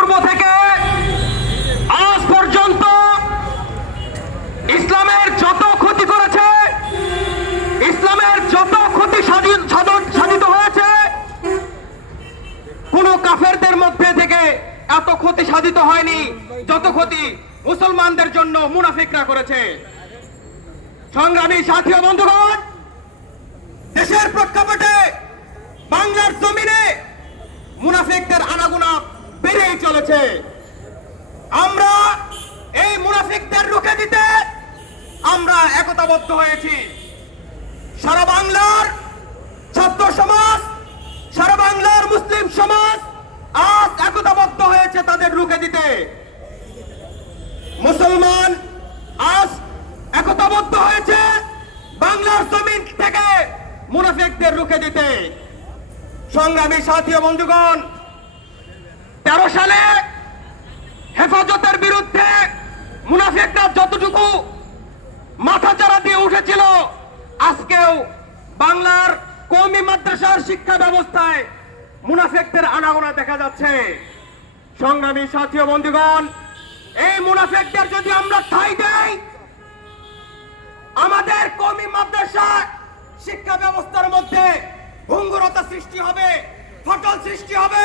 পূর্ব থেকে আজ পর্যন্ত ইসলামের যত ক্ষতি করেছে, ইসলামের যত ক্ষতি সাধিত হয়েছে, কোন কাফেরদের মধ্যে থেকে এত ক্ষতি সাধিত হয়নি যত ক্ষতি মুসলমানদের জন্য মুনাফিকরা করেছে। সংগ্রামী সাথী ও বন্ধুগণ, দেশের প্রেক্ষাপটে বাংলার জমিনে মুনাফিকদের আনাগোনা বেড়েই চলেছে। আমরা এই মুনাফিকদের রুখে দিতে আমরা একতাবদ্ধ হয়েছি। সারা বাংলার ছাত্র সমাজ, সারা বাংলার মুসলিম সমাজ আজ একতাবদ্ধ হয়েছে তাদের রুখে দিতে। মুসলমান আজ একতাবদ্ধ হয়েছে বাংলার জমিন থেকে মুনাফিকদের রুখে দিতে। সংগ্রামী সাথী ও বন্ধুগণ, 13 সালে হেফাজতের বিরুদ্ধে মুনাফিকরা যতটুকু মাথাচাড়া দিয়ে উঠেছিল, আজকেও বাংলার কওমি মাদ্রাসার শিক্ষা ব্যবস্থায় মুনাফিকদের আনাগোনা দেখা যাচ্ছে। সংগ্রামী সাথী ও বন্ধুগণ, এই মুনাফিকদের যদি আমরা ঠাঁই দেই, আমাদের কওমি মাদ্রাসা শিক্ষা ব্যবস্থার মধ্যে ভঙ্গুরতা সৃষ্টি হবে, ফাটল সৃষ্টি হবে,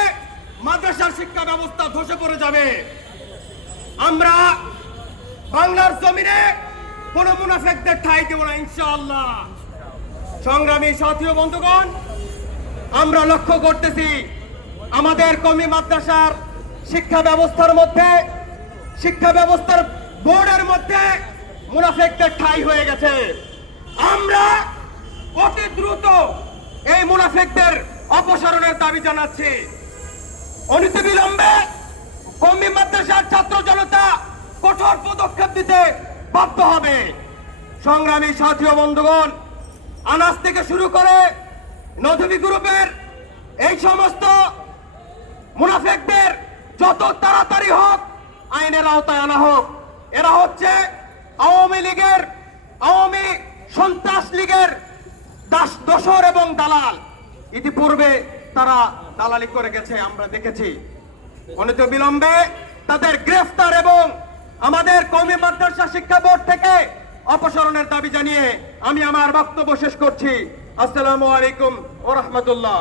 মাদ্রাসার শিক্ষা ব্যবস্থা ধসে পড়ে যাবে। আমরা বাংলার জমিনে কোন মুনাফিকদের ঠাঁই দেব না ইনশাআল্লাহ। সংগ্রামী সাথী ও বন্ধুগণ, আমরা লক্ষ্য করতেছি আমাদের কওমি মাদ্রাসার শিক্ষা ব্যবস্থার মধ্যে, শিক্ষা ব্যবস্থার বোর্ডের মধ্যে মুনাফিকদের ঠাঁই হয়ে গেছে। আমরা অতি দ্রুত এই মুনাফিকদের অপসারণের দাবি জানাচ্ছি। অনতিবিলম্বে কওমি মাদ্রাসার ছাত্র জনতা কঠোর পদক্ষেপ দিতে বাধ্য হবে। সংগ্রামী সাথী ও বন্ধুগণ, আনাস থেকে শুরু করে নদী গ্রুপের এই সমস্ত মুনাফিকদের যত তাড়াতাড়ি হোক আইনের আওতায় আনা হোক। এরা হচ্ছে আওয়ামী লীগের, আওয়ামী সন্ত্রাস লীগের দোসর এবং দালাল। ইতিপূর্বে তারা দালালি করে গেছে, আমরা দেখেছি। অনতিবিলম্বে তাদের গ্রেফতার এবং আমাদের কওমি মাদ্রাসা শিক্ষা বোর্ড থেকে অপসারণের দাবি জানিয়ে আমি আমার বক্তব্য শেষ করছি। আসসালামু আলাইকুম ওয়া রাহমাতুল্লাহ।